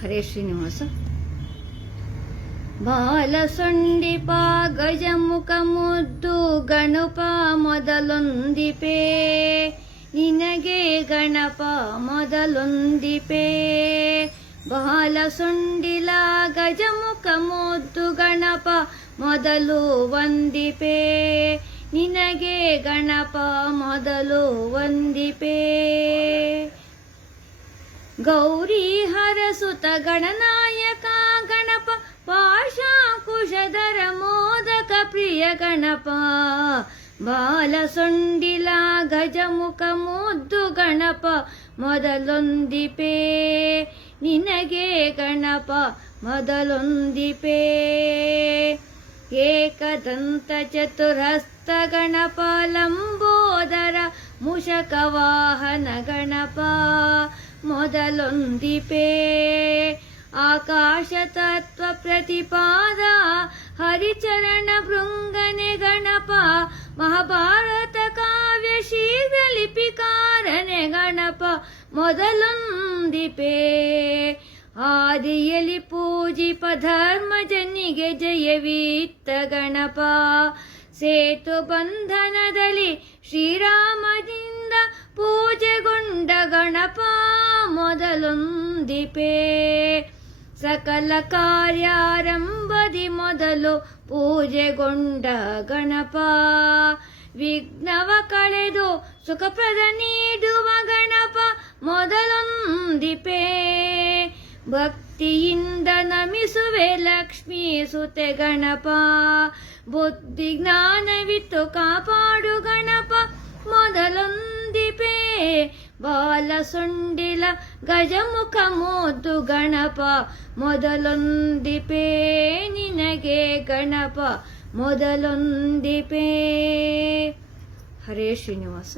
ಹರೇ ಶ್ರೀನಿವಾಸ. ಬಾಲಸೊಂಡಿಪ ಗಜಮುಖ ಮುದ್ದು ಗಣಪ ಮೊದಲೊಂದಿಪೆ, ನಿನಗೆ ಗಣಪ ಮೊದಲೊಂದಿಪೆ. ಬಾಲಸೊಂಡಿಲ ಗಜಮುಖ ಮುದ್ದು ಗಣಪ ಮೊದಲು ವಂದಿಪೆ, ನಿನಗೆ ಗಣಪ ಮೊದಲು ವಂದಿಪೆ. ಗೌರಿ ಹರಸುತ ಗಣನಾಯಕ ಗಣಪ, ಪಾಶಾಂಕುಶಧರ ಮೋದಕ ಪ್ರಿಯ ಗಣಪ. ಬಾಲಸೊಂಡಿಲ ಗಜಮುಖ ಮುದ್ದು ಗಣಪ ಮೊದಲೊಂದಿಪೆ, ನಿನಗೆ ಗಣಪ ಮೊದಲೊಂದಿಪೆ. ಏಕದಂತ ಚತುರಸ್ತ ಗಣಪ, ಲಂಬೋದರ ಮುಷಕ ವಾಹನ ಗಣಪ ಮೊದಲೊಂದಿಪೆ. ಆಕಾಶ ತತ್ವ ಪ್ರತಿಪಾದ ಹರಿಚರಣ ಭೃಂಗನೆ ಗಣಪ, ಮಹಾಭಾರತ ಕಾವ್ಯ ಶೀಘ್ರ ಲಿಪಿಕಾರನೆ ಗಣಪ ಮೊದಲೊಂದಿಪೆ. ಆದಿಯಲಿ ಪೂಜಿಪ ಧರ್ಮ ಜನಿಗೆ ಜಯವಿತ್ತ ಗಣಪ, ಸೇತು ಬಂಧನದಲ್ಲಿ ಶ್ರೀರಾಮದಿಂದ ಪೂಜೆಗೊಂಡ ಗಣಪ ಮೊದಲೊಂದಿಪೆ. ಸಕಲ ಕಾರ್ಯಾರಂಭದಿ ಮೊದಲು ಪೂಜೆಗೊಂಡ ಗಣಪ, ವಿಘ್ನವ ಕಳೆದು ಸುಖಪ್ರದ ನೀಡುವ ಗಣಪ ಮೊದಲೊಂದಿಪೆ. ಭಕ್ತಿಯಿಂದ ನಮಿಸುವೆ ಲಕ್ಷ್ಮೀ ಸುತೆ ಗಣಪ, ಬುದ್ಧಿ ಜ್ಞಾನವಿತ್ತು ಕಾಪಾಡು ಗಣಪ ಮೊದಲೊಂದಿಪೆ. ಬಾಲಸೊಂಡಿಲ ಗಜಮುಖ ಮುದ್ದು ಗಣಪ ಮೊದಲೊಂದಿಪೆ, ನಿನಗೆ ಗಣಪ ಮೊದಲೊಂದಿಪೆ. ಹರೇ ಶ್ರೀನಿವಾಸ.